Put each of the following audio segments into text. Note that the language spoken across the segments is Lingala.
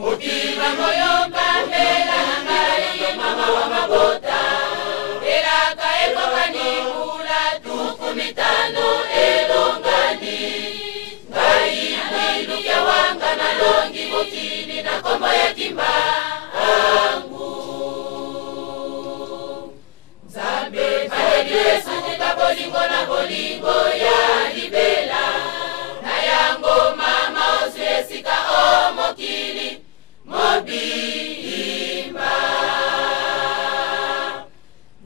Mutima moyo kambela ngai mama wa mabota. Elaka eko kanikula tuku mitano elongani. Ngai mwilu kya wanga na longi mokili na kombo ya kimba angu. Nzambe badeli Yesu kuka bolingo na bolingo ya libela. Na yango mama osu esika o mokili mobimba.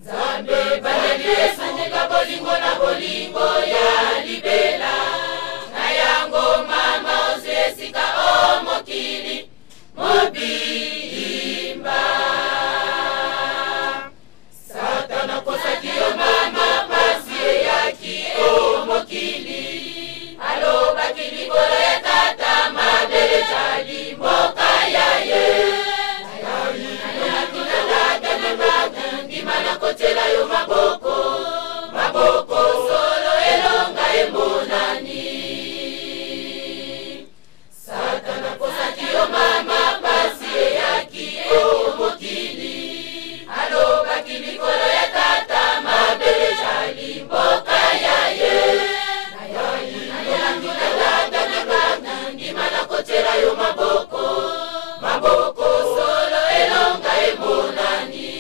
Nzambe badeli Yesu kuka bolingo na bolingo ya libela. Na yango mama osu esika o mokili mobimba. Satana kosaki yo mama pasi eyaki o mokili. Alobaki likolo ya tata mabele jali mboka ya ye. Alobaki na tata mabaka ndima na kotela yo maboko. Maboko solo elonga emonani. Satana kosaki yo mama pasi eyaki o mokili. Alobaki likolo ya tata mabele jali mboka ya ye. Alobaki na tata mabaka ndima na kotela yo maboko. Maboko solo elonga emonani.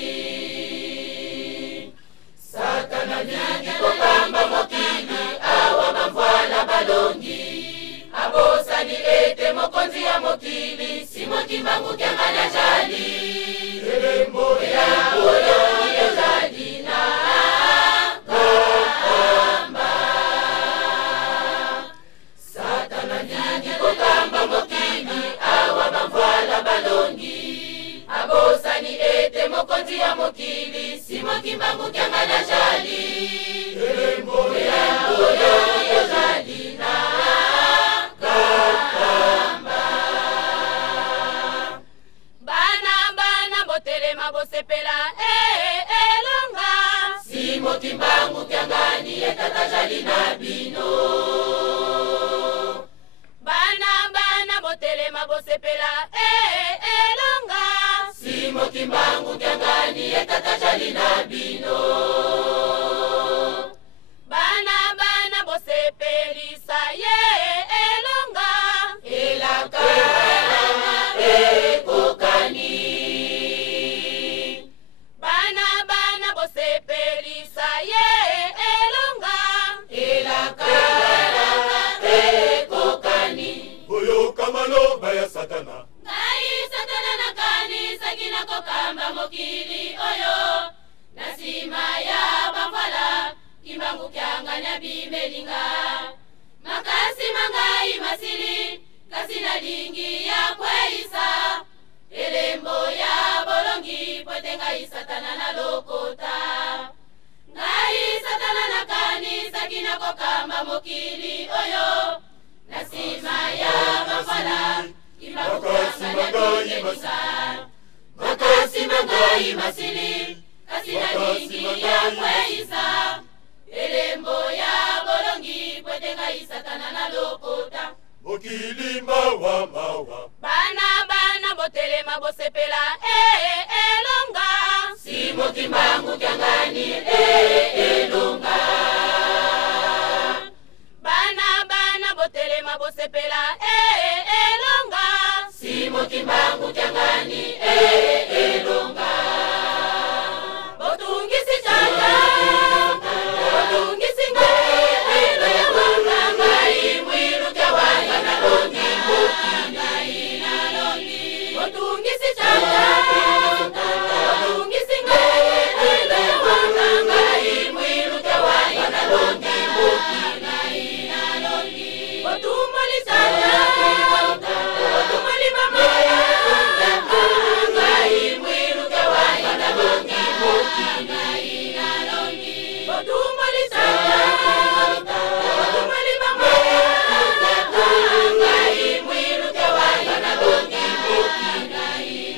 Satana lingi kokamba mokili awa bamvwala balongi. Abosani ete mokonzi ya mokili simo kimbangu kyangana jali. Elembo ya bolongi ya jali na kamba. Satana lingi kokamba mokili awa bamvwala balongi. Abosani ete mokonzi ya mokili simo kimbangu kyangana jali. Elembo ya bolongi ya jali na kamba. Bana botelema bosepela elonga. Simo kimbangu kyangani etata jali na bino. Bana botelema bosepela elonga. Simo kimbangu kyangani etata jali na bino. Bana bosepelisa ye elonga. Elaka ekokani. Bana bosepelisa ye elonga. Elaka ekokani. Boyoka maloba ya Satana. Ngai Satana na kanisa kinako kamba mokili oyo. Nasima ya bamvala kimbangu kyanganya bimelinga. Makasi mangai masili kasina lingi ya kweisa. Elembo ya bolongi pote ngai Satana na lokota. Ngai Satana na kanisa kinako kamba mokili oyo. Nasima ya bamvala kimbangu kyanganya bimelinga. Makasi mangai masili kasina lingi ya kweisa. Elembo ya bolongi pwete ngai Satana na lokota. Mokili mawa mawa. Bana botelema bosepela elonga. Simo kimbangu kyangani elonga. Bana botelema bosepela elonga. Simo kimbangu kyangani elonga. Botungisi chata, botungisi ngai elo ya wanga ngai mwilu kya wanga na longi mokili na longi. Botungisi chata, botungisi ngai elo ya wanga ngai mwilu kya wanga na longi mokili na longi. Botumoli chata, botumoli mama ngai mwilu kya wanga na longi mokili na longi. Botumoli chata, botumoli mama ngai mwilu kya wanga na longi mokili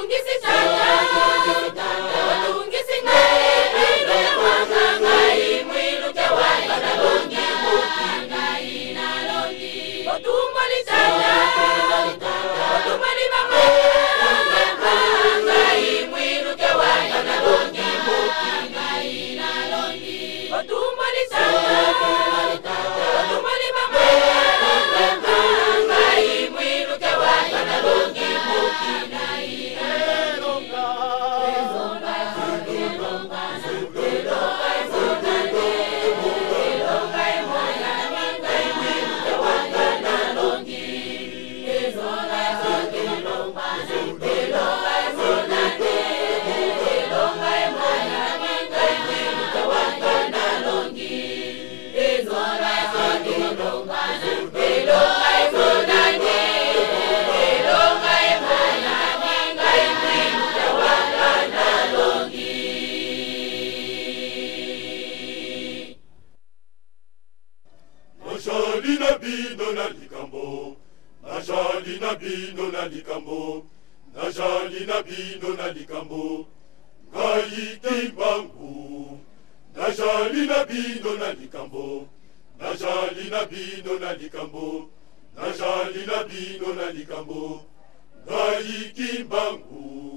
Watungisi tata, watungisi ngai, mwiluke wanga ngai, mwiluke wanga nalongi, ngai nalongi. Otumboli tata, otumboli mama, ngai mwiluke wanga nalongi, ngai nalongi. Otumboli tata, otumboli mama, ngai mwiluke wanga nalongi, ngai elonga, elonga, elonga, elonga, elonga, emoya ngai mwiluke wanga nalongi, elonga, elonga, elonga, elonga, emoya ngai mwiluke wanga nalongi, elonga, elonga, elonga, emonane, elonga emoya ngai mwiluke wanga nalongi. Nashali na bino na likambo, nashali na bino na likambo, nashali na bino na likambo, ngai kimbangu. Nashali na bino na likambo, nashali na bino na likambo, nashali na bino na likambo, ngai kimbangu.